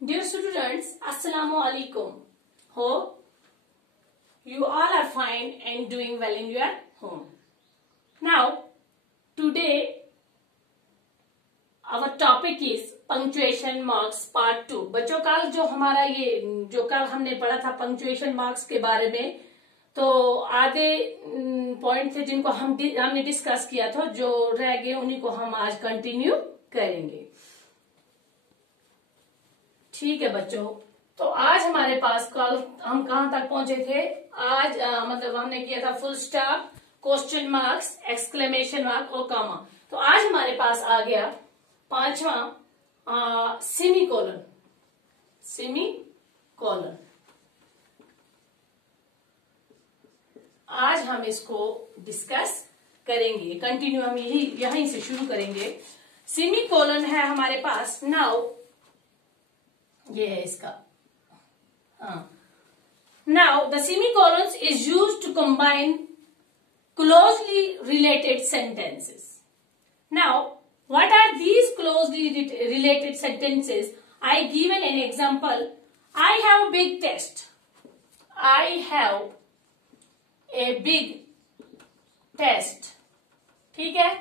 Dear students, Assalamu alaikum. Hope you all are fine and doing well in your home. Now, today our topic is punctuation marks part 2. बच्चों कल जो हमारा ये जो कल हमने पढ़ा था punctuation marks के बारे में, तो आधे पॉइंट थे जिनको हमने डिस्कस किया था, जो रह गए उन्हीं को हम आज कंटिन्यू करेंगे। ठीक है बच्चों, तो आज हमारे पास कल हम कहां तक पहुंचे थे? आज मतलब हमने किया था full stop, question marks, exclamation mark और कॉमा। तो आज हमारे पास आ गया पांचवा सेमी कोलन। सेमी कोलन आज हम इसको डिस्कस करेंगे, कंटिन्यू हम यहीं से शुरू करेंगे। सेमी कोलन है हमारे पास। नाउ ये है इसका। Now the semicolons is used to combine closely related sentences. Now what are these closely related sentences? I given an example. I have a big test. I have a big test. ठीक है,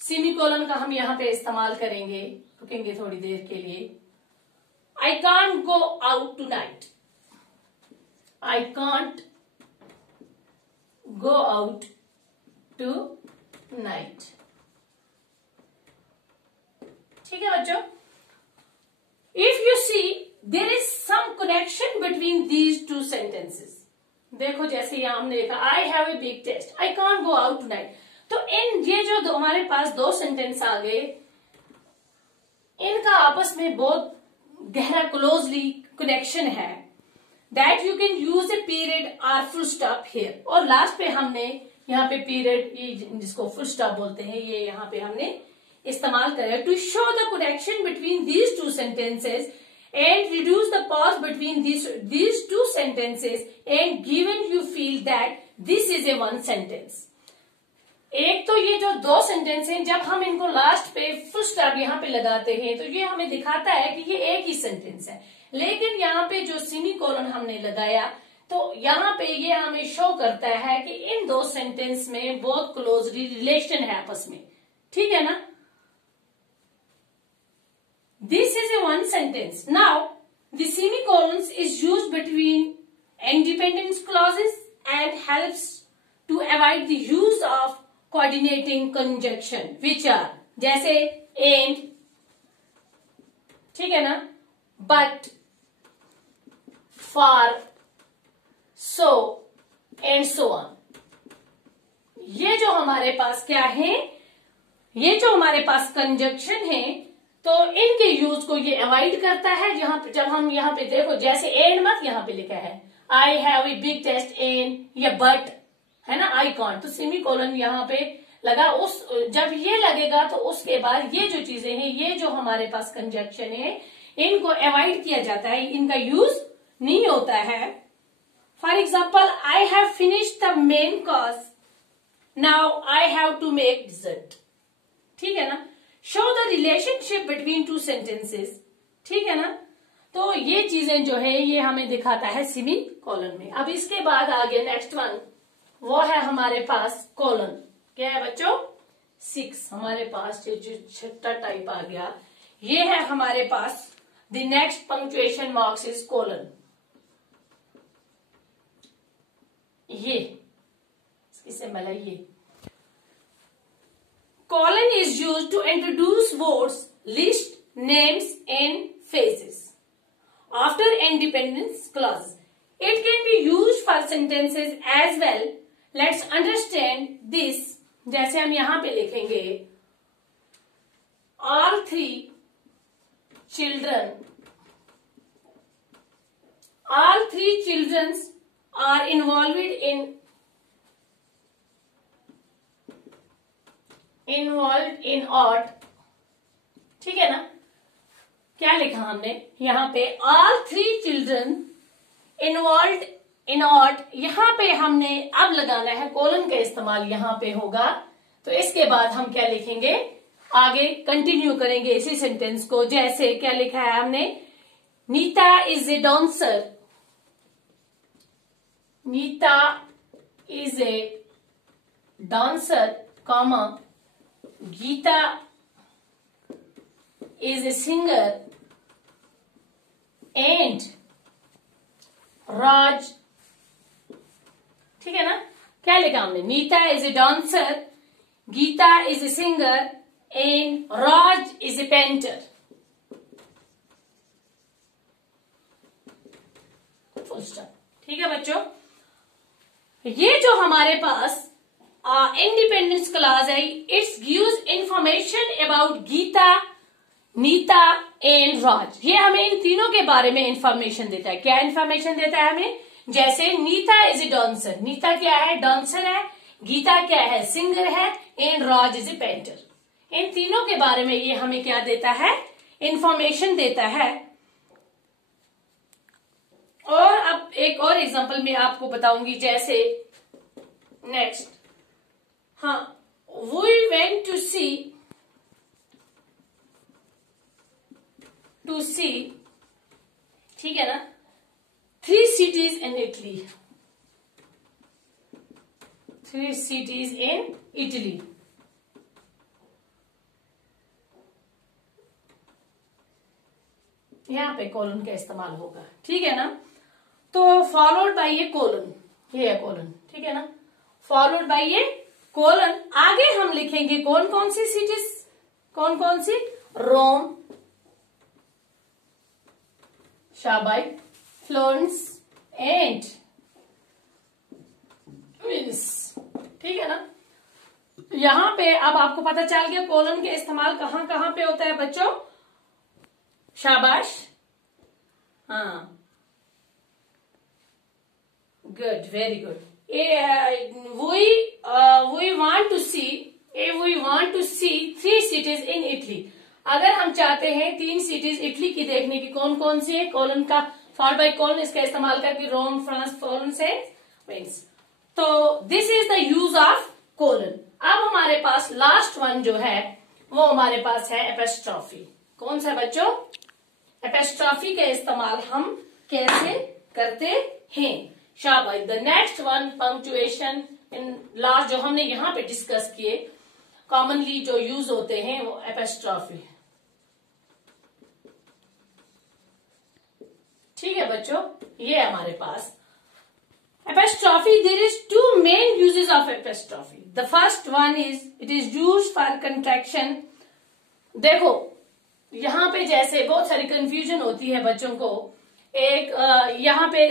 semicolon का हम यहां पे इस्तेमाल करेंगे, रुकेंगे थोड़ी देर के लिए। I can't go out tonight. I can't go out tonight. ठीक है बच्चों? If you see, there is some connection between these two sentences. देखो जैसे यहाँ हमने देखा I have a big test. I can't go out tonight. तो ये जो हमारे पास दो सेंटेंस आ गए, इनका आपस में बहुत गहरा क्लोजली कनेक्शन है। That you can use a period or full stop here. और लास्ट पे हमने यहाँ पे पीरियड, जिसको फुल स्टॉप बोलते हैं, ये यहाँ पे हमने इस्तेमाल करें to show the connection between these two sentences and reduce the pause between these two sentences and given you feel that this is a one sentence. एक तो ये जो दो सेंटेंस हैं, जब हम इनको लास्ट पे फुल स्टॉप यहाँ पे लगाते हैं तो ये हमें दिखाता है कि ये एक ही सेंटेंस है। लेकिन यहाँ पे जो सेमीकोलन हमने लगाया तो यहाँ पे ये हमें शो करता है कि इन दो सेंटेंस में बहुत क्लोजली रिलेशन है आपस में। ठीक है ना? This is a one sentence. Now the semicolons is used between independence clauses and helps to avoid the use of coordinating conjunction which are जैसे and, ठीक है ना, but, for, so and so on। ये जो हमारे पास क्या है, ये जो हमारे पास कंजक्शन है, तो इनके यूज को ये अवॉइड करता है। जहां पे जब हम यहाँ पे देखो, जैसे एंड मत यहाँ पे लिखा है I have a big test and, या बट है ना, आई कॉन्ट, तो सेमीकोलन यहाँ पे लगा। जब ये लगेगा तो उसके बाद ये जो चीजें हैं, ये जो हमारे पास कंजक्शन है, इनको अवॉइड किया जाता है, इनका यूज नहीं होता है। For example, I have finished the main course, now I have to make dessert. ठीक है ना? Show the relationship between two sentences. ठीक है ना? तो ये चीजें जो है ये हमें दिखाता है सेमीकोलन में। अब इसके बाद आगे नेक्स्ट वन, वो है हमारे पास कोलन। क्या है बच्चों? 6 हमारे पास जो छठा टाइप आ गया, ये है हमारे पास the next punctuation marks is colon. ये इसकी सिंबल है ये। Colon is used to introduce words, list, names and phases after independence clause. It can be used for sentences as well. Let's understand this. जैसे हम यहाँ पे लिखेंगे all 3 children are involved in art। ठीक है ना? क्या लिखा हमने यहाँ पे? all 3 children involved in art। यहाँ पे हमने अब लगाना है, कोलन का इस्तेमाल यहाँ पे होगा। तो इसके बाद हम क्या लिखेंगे? आगे कंटिन्यू करेंगे इसी सेंटेंस को। जैसे क्या लिखा है हमने, Neeta is a dancer, Neeta is a dancer, comma, Geeta is a singer and Raj, ठीक है ना। क्या लिखा हमने, Neeta is a dancer, Geeta is a singer and Raj is a painter. Full stop. ठीक है बच्चों, ये जो हमारे पास इंडिपेंडेंस क्लॉज है, it's gives information about Geeta, Neeta and Raj. ये हमें इन तीनों के बारे में इंफॉर्मेशन देता है। क्या इंफॉर्मेशन देता है हमें, जैसे Neeta is a dancer, Neeta क्या है, डांसर है, गीता क्या है, सिंगर है, and Raj is a painter. इन तीनों के बारे में ये हमें क्या देता है, इंफॉर्मेशन देता है। और अब एक और एग्जांपल मैं आपको बताऊंगी, जैसे नेक्स्ट, हाँ, वी वेंट टू सी, ठीक है ना, 3 cities in Italy, 3 cities in Italy। यहां पे कोलन का इस्तेमाल होगा, ठीक है ना। तो फॉलोड बाय ये कोलन, ये है कोलन, ठीक है ना, फॉलोड बाय ये कोलन। आगे हम लिखेंगे कौन कौन सी सिटीज, कौन कौन सी, रोम, शाबाश, फ्लोरेंस एंड वेनिस, ठीक है ना। यहां पे अब आपको पता चल गया कोलन के इस्तेमाल कहां कहां पे होता है बच्चों, शाबाश, हाँ, good, very good. we want to see 3 cities in Italy। अगर हम चाहते हैं 3 सिटीज इटली की देखने की, कौन कौन सी है, कोलन का फॉलोड बाय कोलन, इसका इस्तेमाल करके रोम, फ्रांस, फ्लोरेंस है, वेनिस। तो this is the use of colon. अब हमारे पास लास्ट वन जो है वो हमारे पास है एपिस्ट्रॉफी। कौन सा बच्चों, एपिस्ट्रॉफी का इस्तेमाल हम कैसे करते हैं, शाबाश। The next one, punctuation in last, जो हमने यहाँ पे डिस्कस किए, कॉमनली जो यूज होते हैं वो एपिस्ट्रॉफी, ठीक है बच्चों। ये हमारे पास apostrophe, there is 2 main uses of apostrophe. The first one is it is used for contraction. देखो यहां पे जैसे बहुत सारी कंफ्यूजन होती है बच्चों को, एक यहाँ पे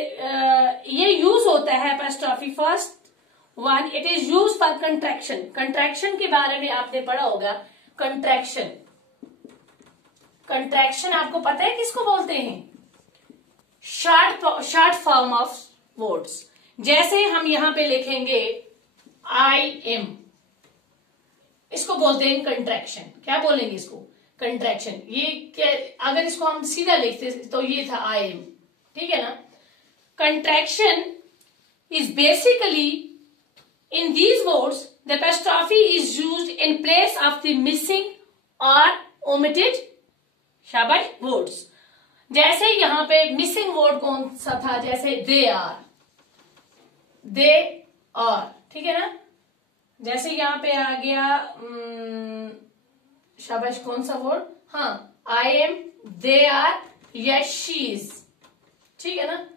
ये यूज होता है epistrophe. First one, it is use for contraction. Contraction के बारे में आपने पढ़ा होगा, कंट्रैक्शन, कंट्रैक्शन आपको पता है किसको बोलते हैं, शॉर्ट फॉर्म ऑफ वर्ड्स। जैसे हम यहां पे लिखेंगे आई एम, इसको बोलते हैं कंट्रैक्शन। क्या बोलेंगे इसको, कंट्रैक्शन। ये क्या, अगर इसको हम सीधा लिखते तो ये था आई एम, ठीक है ना। Contraction is basically in these words the epistrophe is used in place of the missing और ओमिटेड, शाबाश, वर्ड्स। जैसे यहां पे मिसिंग वर्ड कौन सा था, जैसे दे आर, दे आर, ठीक है ना। जैसे यहां पे आ गया शाबाश, कौन सा वर्ड, हाँ, आई एम, दे आर, या शी इज, ठीक है ना,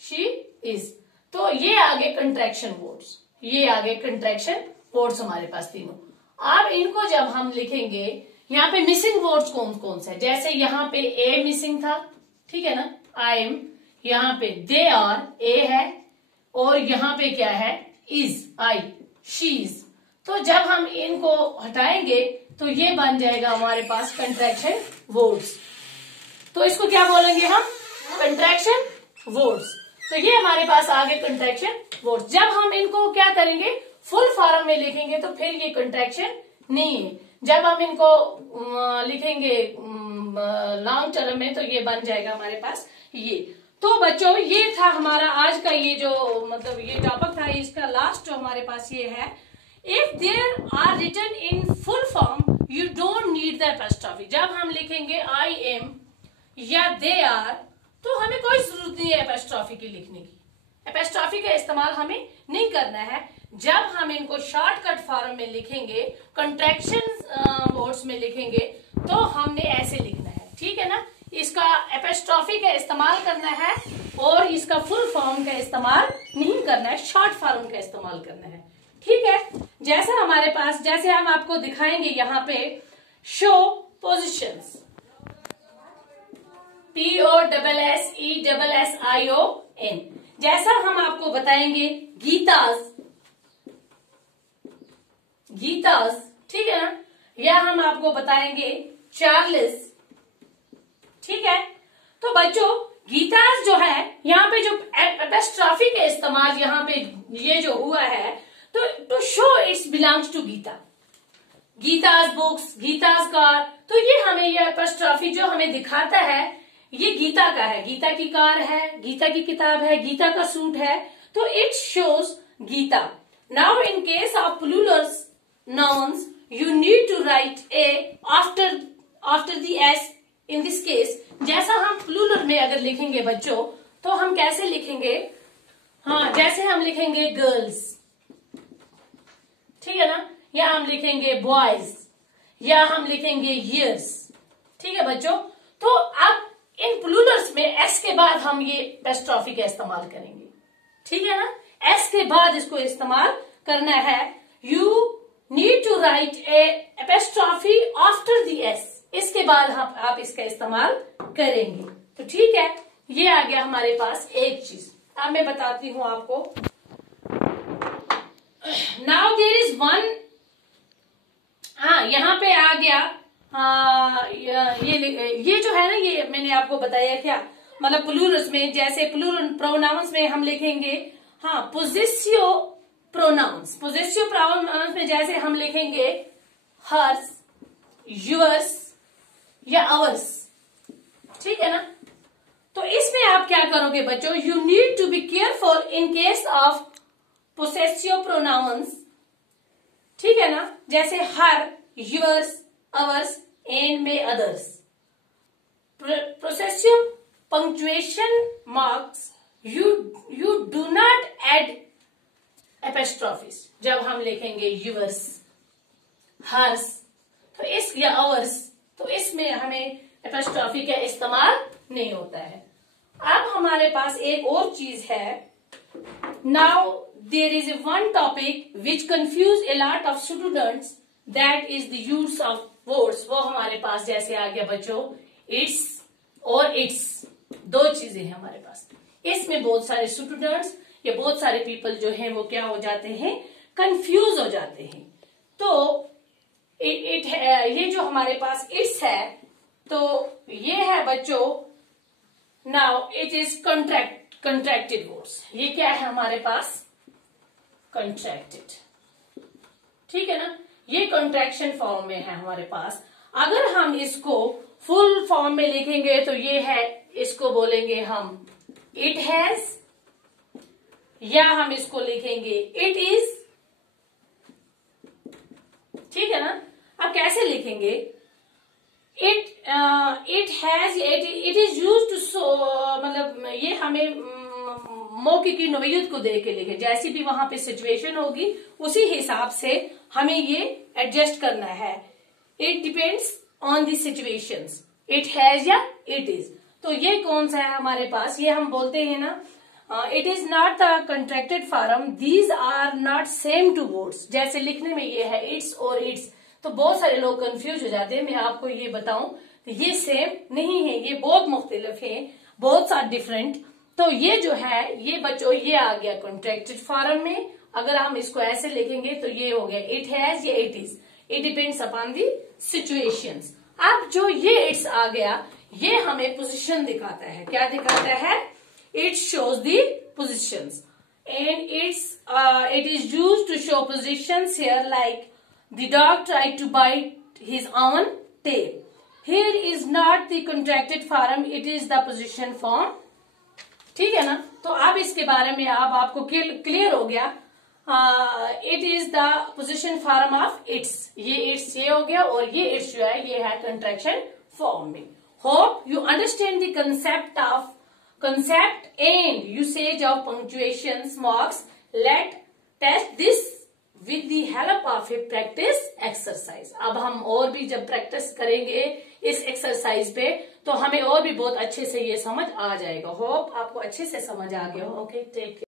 शी इज। तो ये आगे कंट्रैक्शन वर्ड्स, ये आगे कंट्रैक्शन वर्ड्स हमारे पास तीनों। अब इनको जब हम लिखेंगे, यहाँ पे मिसिंग वर्ड्स कौन कौन से, जैसे यहाँ पे ए मिसिंग था, ठीक है ना, आई एम, यहाँ पे दे आर, ए है, और यहाँ पे क्या है, इज, आई, शी इज। तो जब हम इनको हटाएंगे तो ये बन जाएगा हमारे पास कंट्रैक्शन वर्ड्स। तो इसको क्या बोलेंगे हम, कंट्रैक्शन वर्ड्स। तो ये हमारे पास आ गए कंट्रैक्शन वर्ड्स। जब हम इनको क्या करेंगे, फुल फॉर्म में लिखेंगे तो फिर ये कंट्रैक्शन नहीं है। जब हम इनको लिखेंगे लॉन्ग टर्म में तो ये बन जाएगा हमारे पास ये। तो बच्चों ये था हमारा आज का ये जो मतलब ये टॉपिक था, इसका लास्ट जो हमारे पास ये है, if there are written in full form you don't need the apostrophe. जब हम लिखेंगे आई एम या दे आर तो हमें कोई जरूरत नहीं है एपोस्ट्रोफी की लिखने की। एपोस्ट्रोफी का इस्तेमाल हमें नहीं करना है। जब हम इनको शॉर्टकट फॉर्म में लिखेंगे, कंट्रैक्शन वर्ड्स में लिखेंगे, तो हमने ऐसे लिखना है, ठीक है ना। इसका एपोस्ट्रोफी का इस्तेमाल करना है और इसका फुल फॉर्म का इस्तेमाल नहीं करना है, शॉर्ट फॉर्म का इस्तेमाल करना है, ठीक है। जैसा हमारे पास, जैसे हम आपको दिखाएंगे यहाँ पे शो पोजिशंस, POSSESSION, जैसा हम आपको बताएंगे गीतास, ठीक है ना, या हम आपको बताएंगे चार्ल्स, ठीक है। तो बच्चों गीतास जो है, यहाँ पे जो एपोस्ट्रोफी का इस्तेमाल यहाँ पे ये जो हुआ है, तो to show it's belongs to Geeta, Geeta's books, Geeta's car, तो ये हमें ये एपोस्ट्रोफी जो हमें दिखाता है ये गीता का है, गीता की कार है, गीता की किताब है, गीता का सूट है, तो it shows Gita. Now in case of plurals nouns you need to write a after the s in this case। जैसा हम प्लूरल में अगर लिखेंगे बच्चों तो हम कैसे लिखेंगे, हाँ जैसे हम लिखेंगे गर्ल्स, ठीक है ना, या हम लिखेंगे बॉयज, या हम लिखेंगे years, ठीक है बच्चों। तो अब इन प्लूरल्स में एस के बाद हम ये एपोस्ट्रोफी का इस्तेमाल करेंगे, ठीक है ना। एस के बाद इसको इस्तेमाल करना है। You need to write a apostrophe after the S, इसके बाद आप इसका इस्तेमाल करेंगे, तो ठीक है। ये आ गया हमारे पास एक चीज। अब मैं बताती हूं आपको। नाउ देयर इज वन, हाँ यहाँ पे आ गया, ये जो है ना, ये मैंने आपको बताया क्या, मतलब प्लूरल्स में, जैसे प्लूरल प्रोनाउंस में हम लिखेंगे, हाँ पोजेसिव प्रोनाउंस में जैसे हम लिखेंगे हर्स, योर्स या अवर्स, ठीक है ना। तो इसमें आप क्या करोगे बच्चों, you need to be careful in case of possessive pronouns, ठीक है ना, जैसे her, yours, ours and may others. Possessive punctuation marks you do not add apostrophes जब हम लिखेंगे yours, hers, तो इस या ours, तो इसमें हमें apostrophe का इस्तेमाल नहीं होता है। अब हमारे पास एक और चीज है। Now there is one topic which confuse a lot of students, that is the use of words। वो हमारे पास जैसे आ गया बच्चों its और its, दो चीजें हैं हमारे पास। इसमें बहुत सारे स्टूडेंट्स या बहुत सारे पीपल जो हैं वो क्या हो जाते हैं, कंफ्यूज हो जाते हैं। तो इट है, ये जो हमारे पास इट्स है, तो ये है बच्चों, now it is contracted words. ये क्या है हमारे पास, कंट्रैक्टेड, ठीक है ना, ये कंट्रैक्शन फॉर्म में है हमारे पास। अगर हम इसको फुल फॉर्म में लिखेंगे तो ये है, इसको बोलेंगे हम इट हैज, या हम इसको लिखेंगे इट इज, ठीक है ना। अब कैसे लिखेंगे, it has, it is use to show, मतलब ये हमें मौके की नोयत को देख के लिखे, जैसी भी वहां पे सिचुएशन होगी उसी हिसाब से हमें ये एडजस्ट करना है। It depends on the situations, it has या इट इज। तो ये कौन सा है हमारे पास, ये हम बोलते हैं ना, it is not the contracted form, these are not same two words. जैसे लिखने में ये है इट्स और इट्स, तो बहुत सारे लोग कंफ्यूज हो जाते हैं। मैं आपको ये बताऊं तो ये सेम नहीं है, ये बहुत मुख्तलिफ है, बहुत सा डिफरेंट। तो ये जो है, ये बच्चों ये आ गया कंट्रैक्टेड फॉर्म में। अगर हम इसको ऐसे लिखेंगे तो ये हो गया इट हैज या it is, it depends upon the situations. अब जो ये इट्स आ गया, ये हमें पोजीशन दिखाता है। क्या दिखाता है, it shows the positions and it is used to show positions here, like the dog tried to bite his own tail. Here is not the contracted form, it is the position form, ठीक है ना। तो अब इसके बारे में अब आपको क्लियर हो गया। It is the position form of its, ये इट्स ये हो गया, और ये इट्स जो है ये है कंट्रैक्शन फॉर्म में. Hope you understand the concept and usage of punctuations marks. Let test this with the help of a practice exercise. अब हम और भी जब प्रैक्टिस करेंगे इस एक्सरसाइज पे तो हमें और भी बहुत अच्छे से ये समझ आ जाएगा. होप आपको अच्छे से समझ आ गया हो. Okay, take care.